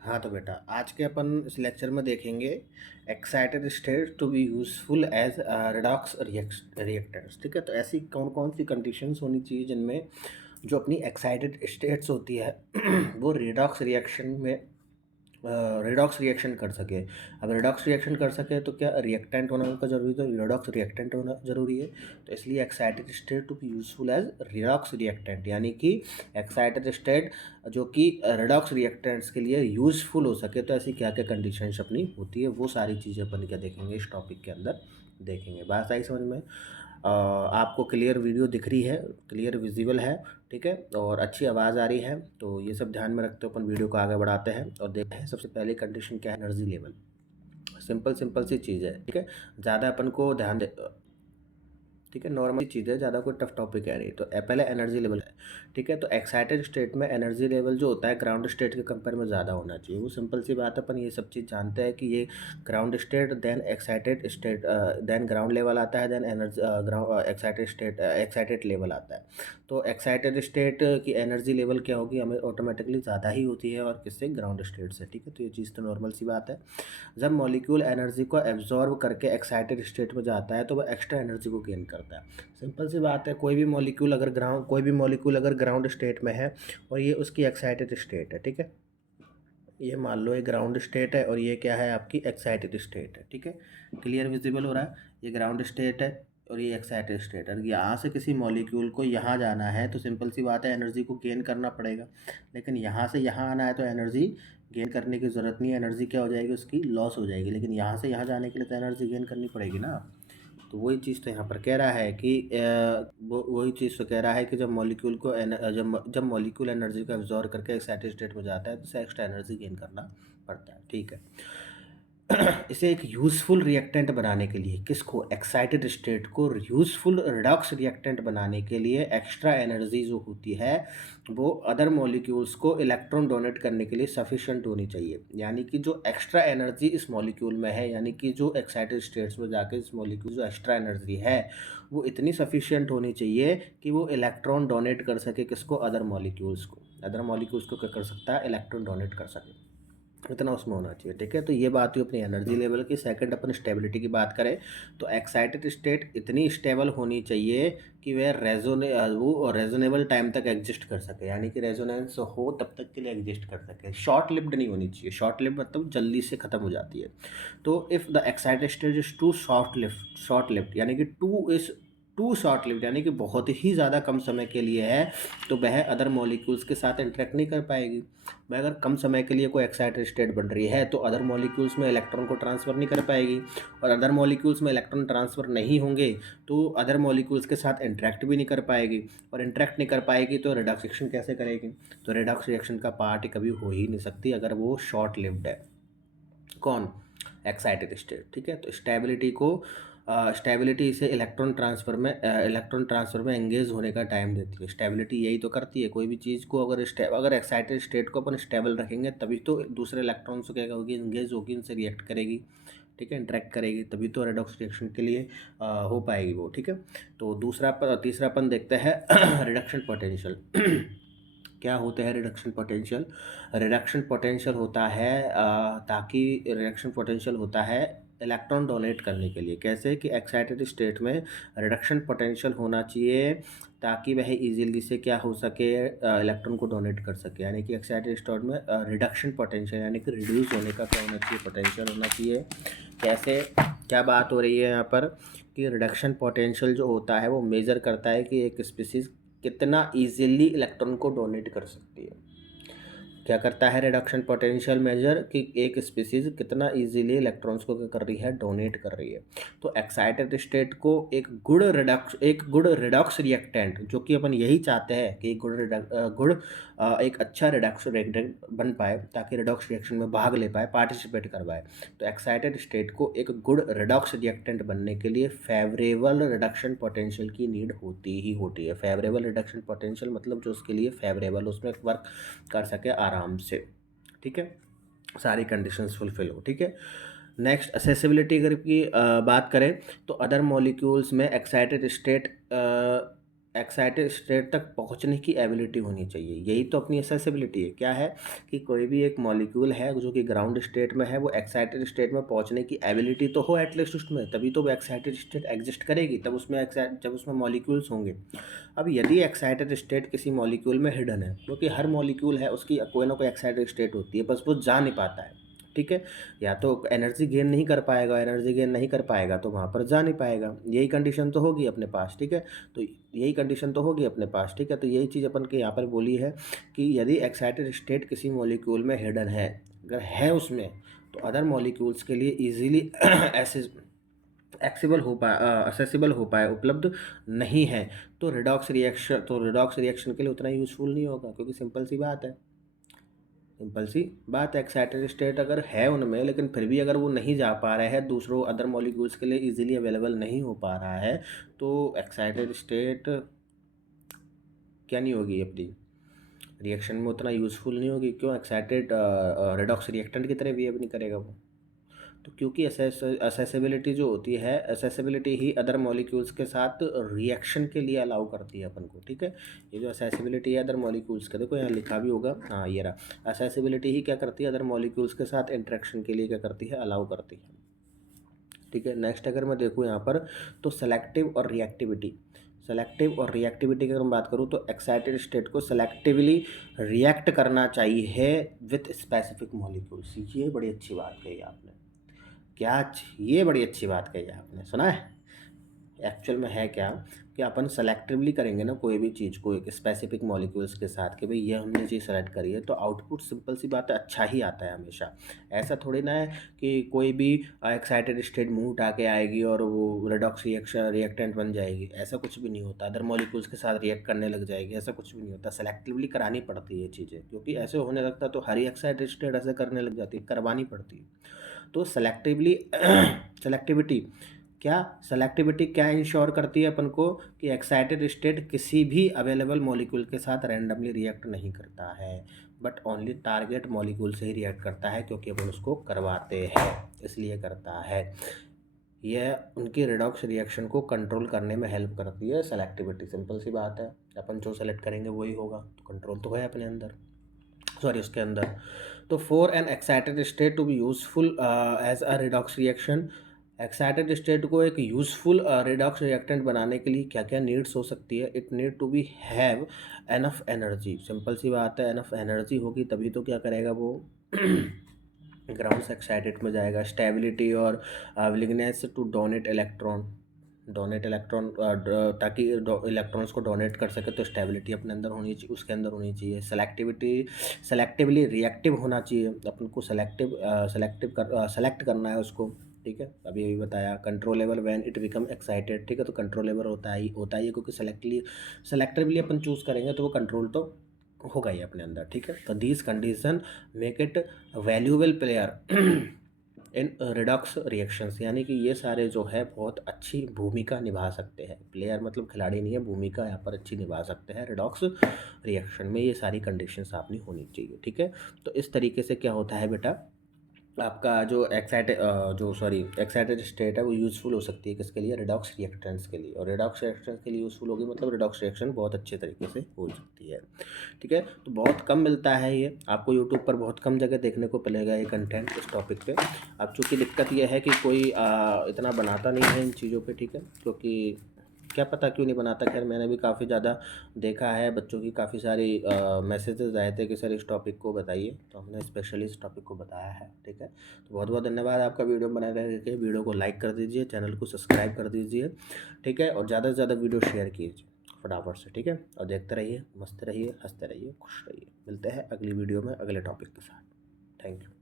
हाँ तो बेटा, आज के अपन इस लेक्चर में देखेंगे excited state to be useful as redox reactants. ठीक है, तो ऐसी कौन कौन सी कंडीशंस होनी चाहिए जिनमें जो अपनी एक्साइटेड स्टेट्स होती है वो रिडॉक्स रिएक्शन में रिडॉक्स रिएक्शन कर सके। अब रिडॉक्स रिएक्शन कर सके तो क्या रिएक्टेंट होना उनका ज़रूरी, तो रिडॉक्स रिएक्टेंट होना ज़रूरी है। तो इसलिए excited state to be useful as redox reactant, यानी कि एक्साइटेड स्टेट जो कि रिडॉक्स रिएक्टेंट्स के लिए यूजफुल हो सके, तो ऐसी क्या क्या कंडीशंस अपनी होती है वो सारी चीज़ें अपन क्या देखेंगे इस टॉपिक के अंदर देखेंगे। बात आई समझ में? आपको क्लियर वीडियो दिख रही है, क्लियर विजिबल है, ठीक है, और अच्छी आवाज़ आ रही है। तो ये सब ध्यान में रखते हुए अपन वीडियो को आगे बढ़ाते हैं और देखते हैं सबसे पहले कंडीशन क्या है, एनर्जी लेवल। सिंपल सिंपल सी चीज़ है, ठीक है, ज़्यादा अपन को ध्यान दे, ठीक है, नॉर्मल चीज़ है, ज़्यादा कोई टफ टॉपिक है नहीं। तो पहले एनर्जी लेवल है, ठीक है। तो एक्साइटेड स्टेट में एनर्जी लेवल जो होता है ग्राउंड स्टेट के कंपेयर में ज़्यादा होना चाहिए। वो सिंपल सी बात है, अपन ये सब चीज़ जानते हैं कि ये ground state then excited state then ground level आता है, then energy ground excited level आता है। तो एक्साइटेड स्टेट की एनर्जी लेवल क्या होगी, हमें ऑटोमेटिकली ज़्यादा ही होती है, और किससे, ग्राउंड स्टेट से, ठीक है। तो ये चीज़ तो नॉर्मल सी बात है। जब मॉलिक्यूल एनर्जी को एब्जॉर्ब करके एक्साइटेड स्टेट में जाता है तो वह एक्स्ट्रा एनर्जी को गेन करता है। सिंपल सी बात है, कोई भी मॉलिक्यूल अगर ग्राउंड स्टेट में है और ये उसकी एक्साइटेड स्टेट है, ठीक है, ये मान लो ये ग्राउंड स्टेट है और ये क्या है, आपकी एक्साइटेड स्टेट है, ठीक है। क्लियर विजिबल हो रहा है? ये ग्राउंड स्टेट है और ये एक्साइटेड स्टेट है। यहाँ से किसी मॉलिक्यूल को यहाँ जाना है तो सिंपल सी बात है, एनर्जी को गेन करना पड़ेगा। लेकिन यहाँ से यहाँ आना है तो एनर्जी गेन करने की ज़रूरत नहीं है, एनर्जी क्या हो जाएगी, उसकी लॉस हो जाएगी। लेकिन यहाँ से यहाँ जाने के लिए तो एनर्जी गेन करनी पड़ेगी ना। तो वही चीज़ तो यहाँ पर कह रहा है कि वो वही चीज़ तो कह रहा है कि जब मॉलिक्यूल को जब मॉलिक्यूल एनर्जी को एब्जॉर्ब करके एक्साइटेड स्टेट में जाता है तो उसे एक्स्ट्रा एनर्जी गेन करना पड़ता है, ठीक है। इसे एक यूज़फुल रिएक्टेंट बनाने के लिए, किसको, एक्साइटेड स्टेट को यूज़फुल रिडॉक्स रिएक्टेंट बनाने के लिए एक्स्ट्रा एनर्जी जो होती है वो अदर मॉलिक्यूल्स को इलेक्ट्रॉन डोनेट करने के लिए सफिशिएंट होनी चाहिए। यानी कि जो एक्स्ट्रा एनर्जी इस मॉलिक्यूल में है, यानी कि जो एक्साइटेड स्टेट्स में जाके इस मॉलिक्यूल जो एक्स्ट्रा एनर्जी है वो इतनी सफिशिएंट होनी चाहिए कि वो इलेक्ट्रॉन डोनेट कर सके, किसको, अदर मॉलिक्यूल्स को। अदर मॉलिक्यूल्स को क्या कर सकता है, इलेक्ट्रॉन डोनेट कर सके, इतना उसमें होना चाहिए, ठीक है। तो ये बात हुई अपनी एनर्जी लेवल की। सेकंड अपन स्टेबिलिटी की बात करें तो एक्साइटेड स्टेट इतनी स्टेबल होनी चाहिए कि वो रेजोनेबल टाइम तक एग्जिस्ट कर सके, यानी कि रेजोनेंस हो तब तक के लिए एग्जिस्ट कर सके। शॉर्ट लिव्ड नहीं होनी चाहिए, शॉर्ट लिव्ड मतलब जल्दी से ख़त्म हो जाती है। तो if the excited state is too short lived यानी कि टू शॉर्ट लिव्ड यानी कि बहुत ही ज़्यादा कम समय के लिए है, तो वह अदर मॉलिक्यूल्स के साथ इंटरेक्ट नहीं कर पाएगी। वह अगर कम समय के लिए कोई एक्साइटेड स्टेट बन रही है तो अदर मॉलिक्यूल्स में इलेक्ट्रॉन को ट्रांसफ़र नहीं कर पाएगी, और अदर मॉलिक्यूल्स में इलेक्ट्रॉन ट्रांसफ़र नहीं होंगे तो अदर मॉलिक्यूल्स के साथ इंटरेक्ट भी नहीं कर पाएगी, और इंटरेक्ट नहीं कर पाएगी तो रिडॉक्स रिएक्शन कैसे करेगी। तो रिडॉक्स रिएक्शन का पार्ट कभी हो ही नहीं सकती अगर वो शॉर्ट लिव्ड है। कौन, एक्साइटेड स्टेट, ठीक है। तो स्टेबिलिटी इसे इलेक्ट्रॉन ट्रांसफ़र में एंगेज होने का टाइम देती है। स्टेबिलिटी यही तो करती है कोई भी चीज़ को, अगर एक्साइटेड स्टेट को अपन स्टेबल रखेंगे तभी तो दूसरे इलेक्ट्रॉन से क्या होगी, एंगेज होगी, इनसे रिएक्ट करेगी, ठीक है, इंटरेक्ट करेगी, तभी तो रिडॉक्स रिएक्शन के लिए हो पाएगी वो, ठीक है। तो तीसरापन देखते हैं रिडक्शन पोटेंशियल। क्या होता है रिडक्शन पोटेंशियल? रिडक्शन पोटेंशियल होता है इलेक्ट्रॉन डोनेट करने के लिए। कैसे कि एक्साइटेड स्टेट में रिडक्शन पोटेंशियल होना चाहिए ताकि वह इजीली से क्या हो सके, इलेक्ट्रॉन को डोनेट कर सके। यानी कि एक्साइटेड स्टेट में रिडक्शन पोटेंशियल यानी कि रिड्यूस होने का क्या होना चाहिए, पोटेंशियल होना चाहिए। कैसे, क्या बात हो रही है यहाँ पर कि रिडक्शन पोटेंशियल जो होता है वो मेज़र करता है कि एक स्पीसीज़ कितना इजीली इलेक्ट्रॉन को डोनेट कर सकती है। क्या करता है रिडक्शन पोटेंशियल मेजर कि एक स्पीसीज कितना इजीली इलेक्ट्रॉन्स को क्या कर रही है, डोनेट कर रही है। तो एक्साइटेड स्टेट को एक गुड रिडॉक्स रिएक्टेंट, जो कि अपन यही चाहते हैं कि एक अच्छा रिडॉक्स रिएक्टेंट बन पाए ताकि रिडॉक्स रिएक्शन में भाग ले पाए, पार्टिसिपेट कर पाए। तो एक्साइटेड स्टेट को एक गुड रिडॉक्स रिएक्टेंट बनने के लिए फेवरेबल रिडक्शन पोटेंशियल की नीड होती ही होती है। फेवरेबल रिडक्शन पोटेंशियल मतलब जो उसके लिए फेवरेबल, उसमें वर्क कर सके आराम से, ठीक है, सारी कंडीशंस फुलफिल हो, ठीक है। नेक्स्ट असेसिबिलिटी अगर की बात करें तो अदर मॉलिक्यूल्स में एक्साइटेड स्टेट एक्साइटेड स्टेट तक पहुंचने की एबिलिटी होनी चाहिए। यही तो अपनी एक्सेसिबिलिटी है। क्या है कि कोई भी एक मॉलिक्यूल है जो कि ग्राउंड स्टेट में है, वो एक्साइटेड स्टेट में पहुंचने की एबिलिटी तो हो एटलीस्ट उसमें, तभी तो वो एक्साइटेड स्टेट एग्जिस्ट करेगी, तब उसमें जब उसमें मॉलिक्यूल्स होंगे। अब यदि एक्साइटेड स्टेट किसी मॉलिक्यूल में हिडन है, क्योंकि हर मॉलिक्यूल है उसकी कोई ना कोई एक्साइटेड स्टेट होती है, बस वो जा नहीं पाता है, ठीक है। या तो एनर्जी गेन नहीं कर पाएगा, एनर्जी गेन नहीं कर पाएगा तो वहाँ पर जा नहीं पाएगा। यही कंडीशन तो होगी अपने पास, ठीक है। तो यही कंडीशन तो होगी अपने पास, ठीक है। तो यही चीज़ अपन के यहाँ पर बोली है कि यदि एक्साइटेड स्टेट किसी मॉलिक्यूल में हिडन है, अगर है उसमें, तो अदर मॉलिक्यूल्स के लिए ईजिली असेसिबल हो पाए, उपलब्ध नहीं है, तो रिडॉक्स रिएक्शन के लिए उतना यूज़फुल नहीं होगा, क्योंकि सिंपल सी बात है, सिंपल सी बात है। एक्साइटेड स्टेट अगर है उनमें, लेकिन फिर भी अगर वो नहीं जा पा रहे हैं, दूसरों अदर मॉलिक्यूल्स के लिए इजीली अवेलेबल नहीं हो पा रहा है, तो एक्साइटेड स्टेट क्या नहीं होगी, अपनी रिएक्शन में उतना यूज़फुल नहीं होगी। क्यों? एक्साइटेड रेडॉक्स रिएक्टेंट की तरह बिहेव नहीं करेगा वो। तो क्योंकि असेसिबिलिटी जो होती है, असेसिबिलिटी ही अदर मॉलिक्यूल्स के साथ रिएक्शन के लिए अलाउ करती है अपन को, ठीक है। ये जो असेसिबिलिटी है अदर मॉलिक्यूल्स का, देखो यहाँ लिखा भी होगा, हाँ ये रहा। असेसिबिलिटी ही क्या करती है, अदर मॉलिक्यूल्स के साथ इंटरेक्शन के लिए क्या करती है, अलाउ करती है, ठीक है। नेक्स्ट अगर मैं देखूँ यहाँ पर, तो सेलेक्टिव और रिएक्टिविटी, सेलेक्टिव और रिएक्टिविटी की अगर मैं बात करूँ, तो एक्साइटेड स्टेट को सेलेक्टिवली रिएक्ट करना चाहिए विथ स्पेसिफिक मॉलिक्यूल्स। ये बड़ी अच्छी बात कही आपने, ये बड़ी अच्छी बात कही आपने, सुना है। एक्चुअल में है क्या कि अपन सेलेक्टिवली करेंगे ना कोई भी चीज़ को एक स्पेसिफिक मॉलिक्यूल्स के साथ, कि भाई ये हमने चीज़ सेलेक्ट करी है, तो आउटपुट सिंपल सी बात है अच्छा ही आता है हमेशा। ऐसा थोड़ी ना है कि कोई भी एक्साइटेड स्टेट मुंह उठा के आएगी और वो रेडॉक्स रिएक्टेंट बन जाएगी, ऐसा कुछ भी नहीं होता। अदर मॉलिक्यूल्स के साथ रिएक्ट करने लग जाएगी, ऐसा कुछ भी नहीं होता। सेलेक्टिवली करानी पड़ती है ये चीज़ें, क्योंकि ऐसे होने लगता तो हर एक्साइटेड स्टेट ऐसे करने लग जाती है, करवानी पड़ती है। तो सेलेक्टिवली सेलेक्टिविटी सेलेक्टिविटी क्या इंश्योर करती है अपन को, कि एक्साइटेड स्टेट किसी भी अवेलेबल मॉलिक्यूल के साथ रैंडमली रिएक्ट नहीं करता है, बट ओनली टारगेट मॉलिक्यूल से ही रिएक्ट करता है, क्योंकि अपन उसको करवाते हैं इसलिए करता है। यह उनकी रिडॉक्स रिएक्शन को कंट्रोल करने में हेल्प करती है सेलेक्टिविटी। सिंपल सी बात है, अपन जो सेलेक्ट करेंगे वही होगा, तो कंट्रोल तो है अपने अंदर, सॉरी उसके अंदर। तो for an excited state to be useful as a redox reaction, excited state को एक यूजफुल रिडॉक्स रिएक्टेंट बनाने के लिए क्या क्या नीड्स हो सकती है। It need to be have enough energy. Simple सी बात है, एनफ एनर्जी होगी तभी तो क्या करेगा वो ग्राउंड से एक्साइटेड में जाएगा। स्टेबिलिटी और विलिंगनेस टू डोनेट इलेक्ट्रॉन, ताकि इलेक्ट्रॉन्स को डोनेट कर सके, तो स्टेबिलिटी अपने अंदर होनी चाहिए, उसके अंदर होनी चाहिए। सेलेक्टिवली रिएक्टिव होना चाहिए, अपन को सेलेक्ट करना है उसको, ठीक है। अभी अभी बताया। Controllable when it become excited, ठीक है। तो कंट्रोलेबल होता ही है, क्योंकि सेलेक्टिवली अपन चूज़ करेंगे तो वो कंट्रोल तो होगा ही अपने अंदर, ठीक है। तो these condition make it valuable player in redox reactions, यानी कि ये सारे जो है बहुत अच्छी भूमिका निभा सकते हैं। प्लेयर मतलब खिलाड़ी नहीं है, भूमिका यहाँ पर अच्छी निभा सकते हैं रिडॉक्स रिएक्शन में। ये सारी कंडीशंस आपने होनी चाहिए, ठीक है। तो इस तरीके से क्या होता है बेटा, आपका जो एक्साइटेड स्टेट है वो यूज़फुल हो सकती है किसके लिए, रिडॉक्स रिएक्टेंट्स के लिए। और रिडॉक्स रिएक्टेंट्स के लिए यूज़फुल होगी, मतलब रिडॉक्स रिएक्शन बहुत अच्छे तरीके से हो सकती है, ठीक है। तो बहुत कम मिलता है ये आपको, यूट्यूब पर बहुत कम जगह देखने को मिलेगा ये कंटेंट इस टॉपिक पे। अब चूँकि दिक्कत ये है कि कोई इतना बनाता नहीं है इन चीज़ों पे, ठीक है, क्योंकि क्या पता क्यों नहीं बनाता। खैर मैंने भी काफ़ी ज़्यादा देखा है, बच्चों की काफ़ी सारी मैसेजेस आए थे कि सर इस टॉपिक को बताइए, तो हमने स्पेशली इस टॉपिक को बताया है, ठीक है। तो बहुत बहुत धन्यवाद आपका वीडियो बनाए रहने के लिए। वीडियो को लाइक कर दीजिए, चैनल को सब्सक्राइब कर दीजिए, ठीक है, और ज़्यादा से ज़्यादा वीडियो शेयर कीजिए फटाफट से, ठीक है। और देखते रहिए, मस्त रहिए, हंसते रहिए, खुश रहिए। मिलते हैं अगली वीडियो में अगले टॉपिक के साथ। Thank you.